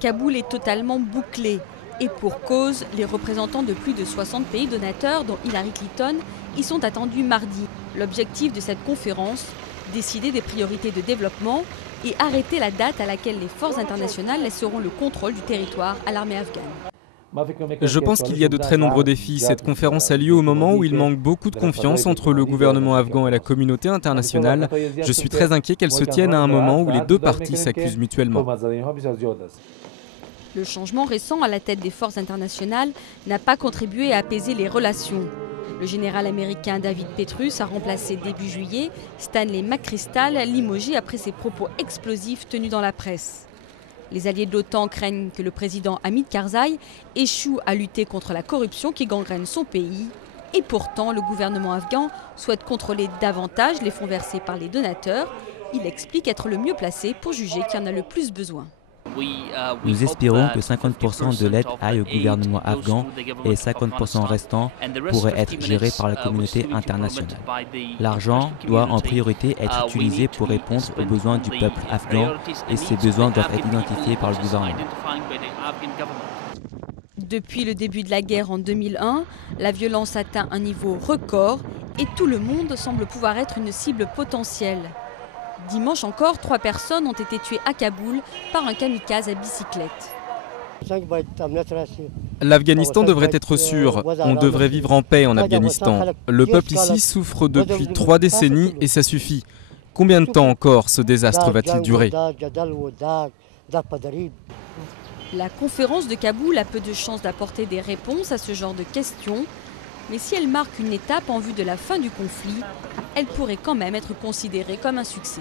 Kaboul est totalement bouclé. Et pour cause, les représentants de plus de 60 pays donateurs, dont Hillary Clinton, y sont attendus mardi. L'objectif de cette conférence, décider des priorités de développement et arrêter la date à laquelle les forces internationales laisseront le contrôle du territoire à l'armée afghane. Je pense qu'il y a de très nombreux défis. Cette conférence a lieu au moment où il manque beaucoup de confiance entre le gouvernement afghan et la communauté internationale. Je suis très inquiet qu'elle se tienne à un moment où les deux parties s'accusent mutuellement. Le changement récent à la tête des forces internationales n'a pas contribué à apaiser les relations. Le général américain David Petrus a remplacé début juillet Stanley McChrystal, limogé après ses propos explosifs tenus dans la presse. Les alliés de l'OTAN craignent que le président Hamid Karzai échoue à lutter contre la corruption qui gangrène son pays. Et pourtant, le gouvernement afghan souhaite contrôler davantage les fonds versés par les donateurs. Il explique être le mieux placé pour juger qui en a le plus besoin. Nous espérons que 50% de l'aide aille au gouvernement afghan et 50% restant pourrait être géré par la communauté internationale. L'argent doit en priorité être utilisé pour répondre aux besoins du peuple afghan et ces besoins doivent être identifiés par le gouvernement. Depuis le début de la guerre en 2001, la violence atteint un niveau record et tout le monde semble pouvoir être une cible potentielle. Dimanche encore, 3 personnes ont été tuées à Kaboul par un kamikaze à bicyclette. L'Afghanistan devrait être sûr. On devrait vivre en paix en Afghanistan. Le peuple ici souffre depuis 3 décennies et ça suffit. Combien de temps encore ce désastre va-t-il durer ? La conférence de Kaboul a peu de chances d'apporter des réponses à ce genre de questions. Mais si elle marque une étape en vue de la fin du conflit, elle pourrait quand même être considérée comme un succès.